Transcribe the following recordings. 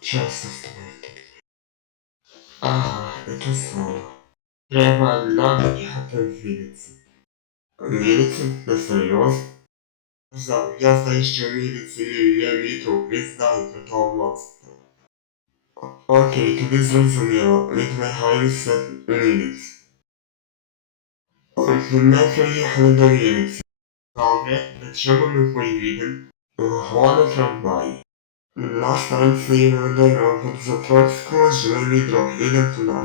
Часто з тобою тут. Это слово. Треба нам їхати в Вінницю. Вінницю? Ти серйозно? Я знаю, що в Вінниці є відео, він знає про того монстра. Окей, тобі зрозуміло, відвигаюся у Вінницю. Ми приїхали до Вінниці. Добре, на чому ми поїдемо? Гони трамвай. На станції водорогу Затроцького жили дороги не туди.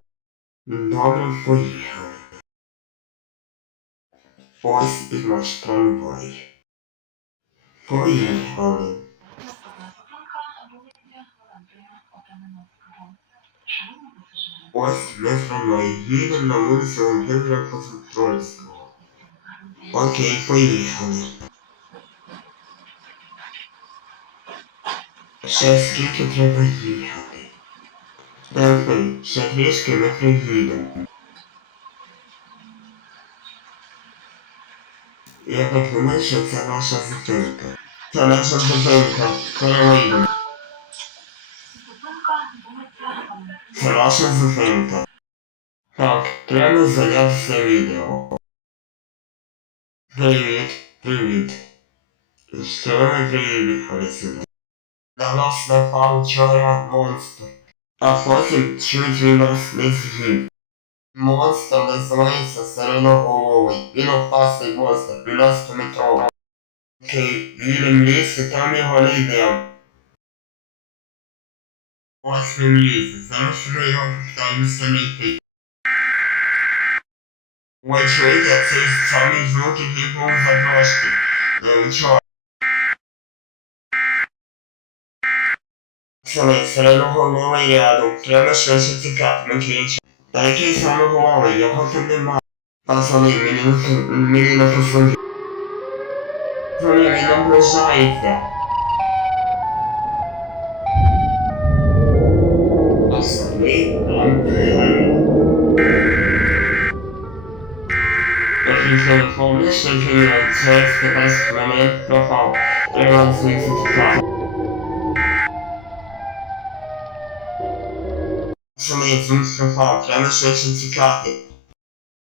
Добре, поїхали. Ось і наш трамвай. Поїхали. Ось ми в трамваї їдемо на вулицю Володимира Козатрольського. Окей, поїхали. Ще скільки треба їхати? Окей, ще трішки ми приїдемо. Я так думаю, що це наша зупинка. Це наша зупинка. Переводимо. Це наша зупинка. Так, треба зайнятися відео. Привіт. Що ми приїхали сюди? На нас напав вчора монстр. А потім чуть він нас не з'їв. Монстр називається Сиреноголовий. Він опасний монстр, 12-метровий. Окей, їдем в ліс і там його не йдемо. Ось він ліс, зараз ми його питаємося знайти. Ви чуєте, це самий звук, який був запрошки. Чого? Сиреноголовий рядом, треба швидше тікати, Макінча. Та який сиреноголовий, його тут нема. Пацани, мені не позвонить. Він наближається. Пацани, там пригаємо. Якщо не помниш, що він через 15 хвилин пропав. Треба звідси тікати. Пацани, він пропав, треба швидше тікати.